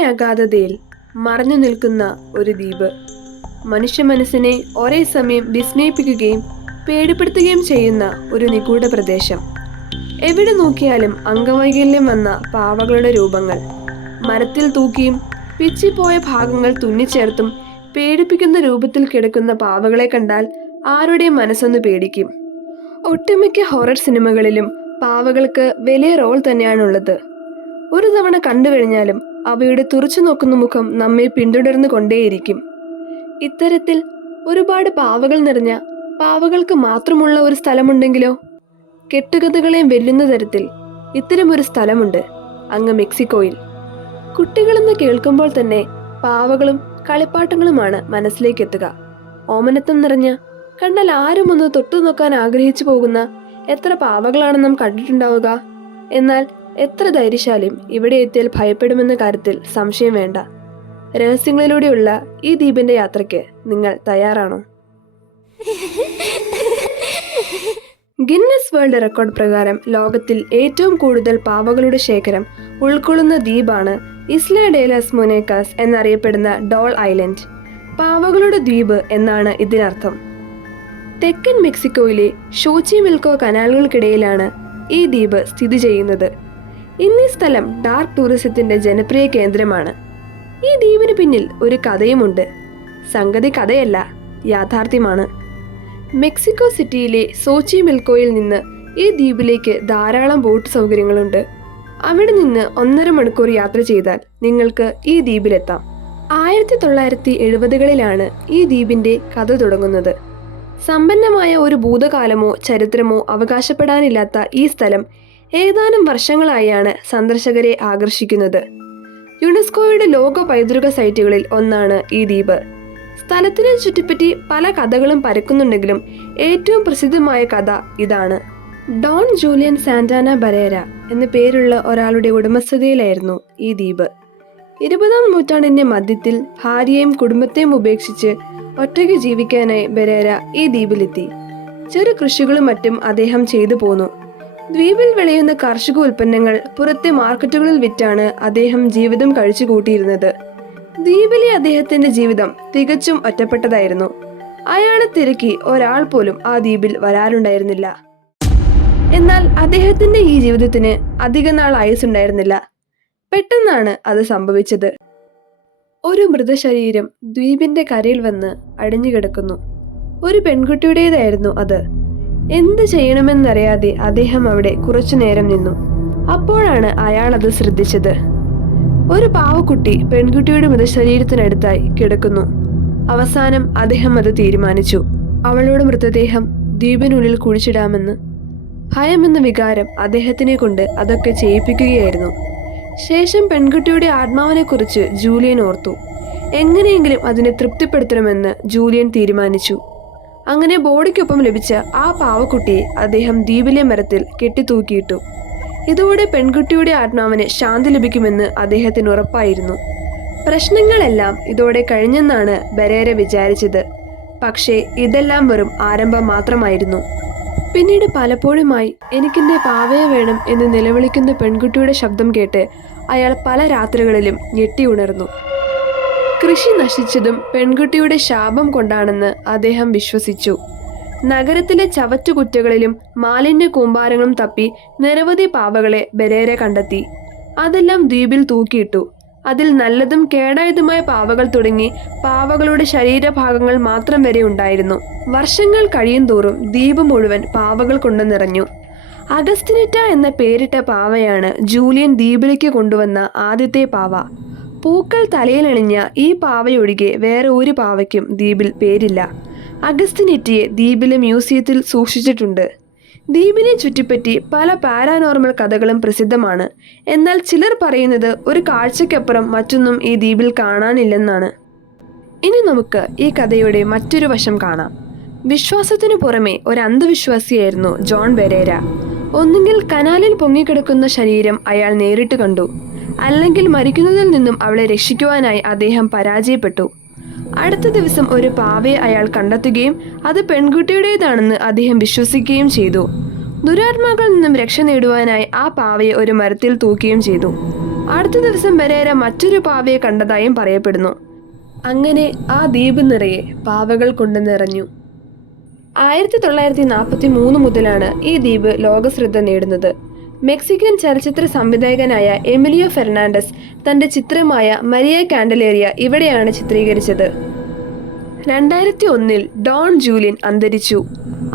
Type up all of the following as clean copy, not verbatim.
സമുദ്രത്തിന്റെ അഗാധതയിൽ മറഞ്ഞു നിൽക്കുന്ന ഒരു ദ്വീപ്. മനുഷ്യ മനസ്സിനെ ഒരേ സമയം വിസ്മയിപ്പിക്കുകയും പേടിപ്പെടുത്തുകയും ചെയ്യുന്ന ഒരു നിഗൂഢ പ്രദേശം. എവിടെ നോക്കിയാലും അംഗവൈകല്യം വന്ന പാവകളുടെ രൂപങ്ങൾ. മരത്തിൽ തൂക്കിയും പിച്ചിപ്പോയ ഭാഗങ്ങൾ തുന്നിച്ചേർത്തും പേടിപ്പിക്കുന്ന രൂപത്തിൽ കിടക്കുന്ന പാവകളെ കണ്ടാൽ ആരുടെയും മനസ്സൊന്ന് പേടിക്കും. ഒട്ടുമിക്ക ഹൊറർ സിനിമകളിലും പാവകൾക്ക് വലിയ റോൾ തന്നെയാണുള്ളത്. ഒരു തവണ കണ്ടു കഴിഞ്ഞാലും അവയുടെ തുറച്ചു നോക്കുന്ന മുഖം നമ്മെ പിന്തുടർന്നു കൊണ്ടേയിരിക്കും. ഇത്തരത്തിൽ ഒരുപാട് പാവകൾ നിറഞ്ഞ, പാവകൾക്ക് മാത്രമുള്ള ഒരു സ്ഥലമുണ്ടെങ്കിലോ? കെട്ടുകഥകളെയും വെല്ലുന്ന തരത്തിൽ ഇത്തരമൊരു സ്ഥലമുണ്ട് അങ്ങ് മെക്സിക്കോയിൽ. കുട്ടികളെന്ന് കേൾക്കുമ്പോൾ തന്നെ പാവകളും കളിപ്പാട്ടങ്ങളുമാണ് മനസ്സിലേക്ക് എത്തുക. ഓമനത്വം നിറഞ്ഞ, കണ്ടാൽ ആരും ഒന്ന് തൊട്ടു നോക്കാൻ ആഗ്രഹിച്ചു പോകുന്ന എത്ര പാവകളാണ് നാം കണ്ടിട്ടുണ്ടാവുക. എന്നാൽ എത്ര ധൈര്യശാലിയും ഇവിടെ എത്തിയാൽ ഭയപ്പെടുമെന്ന കാര്യത്തിൽ സംശയം വേണ്ട. രഹസ്യങ്ങളിലൂടെയുള്ള ഈ ദ്വീപിന്റെ യാത്രയ്ക്ക് നിങ്ങൾ തയ്യാറാണോ? ഗിന്നസ് വേൾഡ് റെക്കോർഡ് പ്രകാരം ലോകത്തിൽ ഏറ്റവും കൂടുതൽ പാവകളുടെ ശേഖരം ഉൾക്കൊള്ളുന്ന ദ്വീപാണ് ഇസ്ല ഡെ ലാസ് മുനേക്കാസ് എന്നറിയപ്പെടുന്ന ഡോൾ ഐലൻഡ്. പാവകളുടെ ദ്വീപ് എന്നാണ് ഇതിനർത്ഥം. തെക്കൻ മെക്സിക്കോയിലെ ഷോച്ചിമിൽക്കോ കനാലുകൾക്കിടയിലാണ് ഈ ദ്വീപ് സ്ഥിതി ചെയ്യുന്നത്. ഇന്നീ സ്ഥലം ഡാർക്ക് ടൂറിസത്തിന്റെ ജനപ്രിയ കേന്ദ്രമാണ്. ഈ ദ്വീപിന് പിന്നിൽ ഒരു കഥയുമുണ്ട്. സംഗതി കഥയല്ല, യാഥാർത്ഥ്യമാണ്. മെക്സിക്കോ സിറ്റിയിലെ സോച്ചിമിൽക്കോയിൽ നിന്ന് ഈ ദ്വീപിലേക്ക് ധാരാളം ബോട്ട് സൗകര്യങ്ങളുണ്ട്. അവിടെ നിന്ന് 1.5 മണിക്കൂർ യാത്ര ചെയ്താൽ നിങ്ങൾക്ക് ഈ ദ്വീപിലെത്താം. 1970കളിലാണ് ഈ ദ്വീപിന്റെ കഥ തുടങ്ങുന്നത്. സമ്പന്നമായ ഒരു ഭൂതകാലമോ ചരിത്രമോ അവകാശപ്പെടാനില്ലാത്ത ഈ സ്ഥലം ഏതാനും വർഷങ്ങളായാണ് സന്ദർശകരെ ആകർഷിക്കുന്നത്. യുനെസ്കോയുടെ ലോക പൈതൃക സൈറ്റുകളിൽ ഒന്നാണ് ഈ ദ്വീപ്. സ്ഥലത്തിനെ ചുറ്റിപ്പറ്റി പല കഥകളും പരക്കുന്നുണ്ടെങ്കിലും ഏറ്റവും പ്രസിദ്ധമായ കഥ ഇതാണ്. ഡോൺ ജൂലിയൻ സാന്റാന ബരേര എന്ന പേരുള്ള ഒരാളുടെ ഉടമസ്ഥതയിലായിരുന്നു ഈ ദ്വീപ്. 20-ാം നൂറ്റാണ്ടിന്റെ മധ്യത്തിൽ ഭാര്യയെയും കുടുംബത്തെയും ഉപേക്ഷിച്ച് ഒറ്റയ്ക്ക് ജീവിക്കാനായി ബരേര ഈ ദ്വീപിലെത്തി. ചെറു കൃഷികളും മറ്റും അദ്ദേഹം ചെയ്തു പോന്നു. ദ്വീപിൽ വിളയുന്ന കാർഷിക ഉൽപ്പന്നങ്ങൾ പുറത്തെ മാർക്കറ്റുകളിൽ വിറ്റാണ് അദ്ദേഹം ജീവിതം കഴിച്ചു കൂട്ടിയിരുന്നത്. ദ്വീപിലെ അദ്ദേഹത്തിന്റെ ജീവിതം തികച്ചും ഒറ്റപ്പെട്ടതായിരുന്നു. അയാളെ തിരക്കി ഒരാൾ പോലും ആ ദ്വീപിൽ വരാറുണ്ടായിരുന്നില്ല. എന്നാൽ അദ്ദേഹത്തിന്റെ ഈ ജീവിതത്തിന് അധിക നാൾ ആയുസ്സുണ്ടായിരുന്നില്ല. പെട്ടെന്നാണ് അത് സംഭവിച്ചത്. ഒരു മൃതശരീരം ദ്വീപിന്റെ കരയിൽ വന്ന് അടിഞ്ഞുകിടക്കുന്നു. ഒരു പെൺകുട്ടിയുടേതായിരുന്നു അത്. എന്ത് ചെയ്യണമെന്നറിയാതെ അദ്ദേഹം അവിടെ കുറച്ചു നേരം നിന്നു. അപ്പോഴാണ് അയാൾ അത് ശ്രദ്ധിച്ചത്. ഒരു പാവക്കുട്ടി പെൺകുട്ടിയുടെ മൃതശരീരത്തിനടുത്തായി കിടക്കുന്നു. അവസാനം അദ്ദേഹം അത് തീരുമാനിച്ചു. അവളുടെ മൃതദേഹം ദ്വീപിനുള്ളിൽ കുഴിച്ചിടാമെന്ന്. ഭയമെന്ന വികാരം അദ്ദേഹത്തിനെ കൊണ്ട് അതൊക്കെ ചെയ്യിപ്പിക്കുകയായിരുന്നു. ശേഷം പെൺകുട്ടിയുടെ ആത്മാവിനെക്കുറിച്ച് ജൂലിയൻ ഓർത്തു. എങ്ങനെയെങ്കിലും അതിനെ തൃപ്തിപ്പെടുത്തണമെന്ന് ജൂലിയൻ തീരുമാനിച്ചു. അങ്ങനെ ബോഡിക്കൊപ്പം ലഭിച്ച ആ പാവക്കുട്ടിയെ അദ്ദേഹം ദ്വീപിലെ മരത്തിൽ കെട്ടിത്തൂക്കിയിട്ടു. ഇതോടെ പെൺകുട്ടിയുടെ ആത്മാവിന് ശാന്തി ലഭിക്കുമെന്ന് അദ്ദേഹത്തിന് ഉറപ്പായിരുന്നു. പ്രശ്നങ്ങളെല്ലാം ഇതോടെ കഴിഞ്ഞെന്നാണ് ബരേര വിചാരിച്ചത്. പക്ഷേ ഇതെല്ലാം വെറും ആരംഭം മാത്രമായിരുന്നു. പിന്നീട് പലപ്പോഴുമായി എനിക്കെന്റെ പാവയെ വേണം എന്ന് നിലവിളിക്കുന്ന പെൺകുട്ടിയുടെ ശബ്ദം കേട്ട് അയാൾ പല രാത്രികളിലും ഞെട്ടി ഉണർന്നു. കൃഷി നശിച്ചതും പെൺകുട്ടിയുടെ ശാപം കൊണ്ടാണെന്ന് അദ്ദേഹം വിശ്വസിച്ചു. നഗരത്തിലെ ചവറ്റുകുറ്റകളിലും മാലിന്യ കൂമ്പാരങ്ങളും തപ്പി നിരവധി പാവകളെ ബരേര കണ്ടെത്തി. അതെല്ലാം ദ്വീപിൽ തൂക്കിയിട്ടു. അതിൽ നല്ലതും കേടായതുമായ പാവകൾ തുടങ്ങി പാവകളുടെ ശരീരഭാഗങ്ങൾ മാത്രം വരെ ഉണ്ടായിരുന്നു. വർഷങ്ങൾ കഴിയും തോറും ദ്വീപ് മുഴുവൻ പാവകൾ കൊണ്ട് നിറഞ്ഞു. അഗസ്റ്റിനിറ്റ എന്ന പേരിട്ട പാവയാണ് ജൂലിയൻ ദ്വീപിലേക്ക് കൊണ്ടുവന്ന ആദ്യത്തെ പാവ. പൂക്കൾ തലയിലണിഞ്ഞ ഈ പാവയൊഴികെ വേറെ ഒരു പാവയ്ക്കും ദ്വീപിൽ പേരില്ല. അഗസ്റ്റിനിറ്റയെ ദ്വീപിലെ മ്യൂസിയത്തിൽ സൂക്ഷിച്ചിട്ടുണ്ട്. ദ്വീപിനെ ചുറ്റിപ്പറ്റി പല പാരാനോർമൽ കഥകളും പ്രസിദ്ധമാണ്. എന്നാൽ ചിലർ പറയുന്നത് ഒരു കാഴ്ചയ്ക്കപ്പുറം മറ്റൊന്നും ഈ ദ്വീപിൽ കാണാനില്ലെന്നാണ്. ഇനി നമുക്ക് ഈ കഥയുടെ മറ്റൊരു വശം കാണാം. വിശ്വാസത്തിനു പുറമെ ഒരു അന്ധവിശ്വാസിയായിരുന്നു ജോൺ ബരേര. ഒന്നുകിൽ കനാലിൽ പൊങ്ങിക്കിടക്കുന്ന ശരീരം അയാൾ നേരിട്ട് കണ്ടു, അല്ലെങ്കിൽ മരിക്കുന്നതിൽ നിന്നും അവളെ രക്ഷിക്കുവാനായി അദ്ദേഹം പരാജയപ്പെട്ടു. അടുത്ത ദിവസം ഒരു പാവയെ അയാൾ കണ്ടെത്തുകയും അത് പെൺകുട്ടിയുടേതാണെന്ന് അദ്ദേഹം വിശ്വസിക്കുകയും ചെയ്തു. ദുരാത്മാക്കളിൽ നിന്നും രക്ഷ നേടുവാനായി ആ പാവയെ ഒരു മരത്തിൽ തൂക്കുകയും ചെയ്തു. അടുത്ത ദിവസം ബെരേര മറ്റൊരു പാവയെ കണ്ടതായും പറയപ്പെടുന്നു. അങ്ങനെ ആ ദ്വീപ് നിറയെ പാവകൾ കൊണ്ട് നിറഞ്ഞു. 1943 മുതലാണ് ഈ ദ്വീപ് ലോകശ്രദ്ധ നേടുന്നത്. മെക്സിക്കൻ ചലച്ചിത്ര സംവിധായകനായ എമിലിയോ ഫെർണാണ്ടസ് തന്റെ ചിത്രമായ മരിയ കാൻഡലേറിയ ഇവിടെയാണ് ചിത്രീകരിച്ചത്. 2001 ഡോൺ ജൂലിയൻ അന്തരിച്ചു.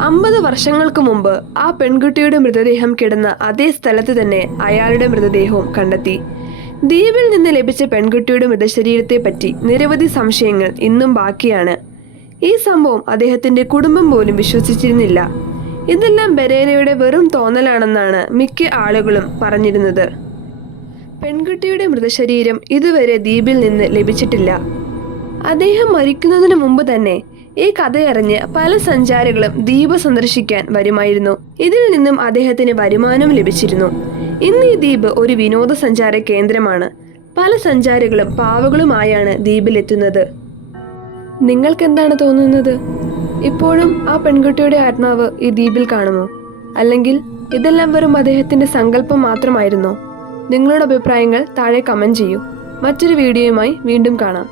50 വർഷങ്ങൾക്ക് മുമ്പ് ആ പെൺകുട്ടിയുടെ മൃതദേഹം കിടന്ന അതേ സ്ഥലത്ത് തന്നെ അയാളുടെ മൃതദേഹവും കണ്ടെത്തി. ദ്വീപിൽ നിന്ന് ലഭിച്ച പെൺകുട്ടിയുടെ മൃതശരീരത്തെ പറ്റി നിരവധി സംശയങ്ങൾ ഇന്നും ബാക്കിയാണ്. ഈ സംഭവം അദ്ദേഹത്തിന്റെ കുടുംബം പോലും വിശ്വസിച്ചിരുന്നില്ല. ഇതെല്ലാം ബെരേരയുടെ വെറും തോന്നലാണെന്നാണ് മിക്ക ആളുകളും പറഞ്ഞിരുന്നത്. പെൺകുട്ടിയുടെ മൃതശരീരം ഇതുവരെ ദ്വീപിൽ നിന്ന് ലഭിച്ചിട്ടില്ല. അദ്ദേഹം മരിക്കുന്നതിന് മുമ്പ് തന്നെ ഈ കഥയറിഞ്ഞ് പല സഞ്ചാരികളും ദ്വീപ് സന്ദർശിക്കാൻ വരുമായിരുന്നു. ഇതിൽ നിന്നും അദ്ദേഹത്തിന് വരുമാനം ലഭിച്ചിരുന്നു. ഇന്ന് ഈ ദ്വീപ് ഒരു വിനോദസഞ്ചാര കേന്ദ്രമാണ്. പല സഞ്ചാരികളും പാവകളുമായാണ് ദ്വീപിലെത്തുന്നത്. നിങ്ങൾക്കെന്താണ് തോന്നുന്നത്? ഇപ്പോഴും ആ പെൺകുട്ടിയുടെ ആത്മാവ് ഈ ദ്വീപിൽ കാണുമോ? അല്ലെങ്കിൽ ഇതെല്ലാം വെറും അദ്ദേഹത്തിന്റെ സങ്കല്പം മാത്രമായിരുന്നോ? നിങ്ങളുടെ അഭിപ്രായങ്ങൾ താഴെ കമന്റ് ചെയ്യൂ. മറ്റൊരു വീഡിയോയുമായി വീണ്ടും കാണാം.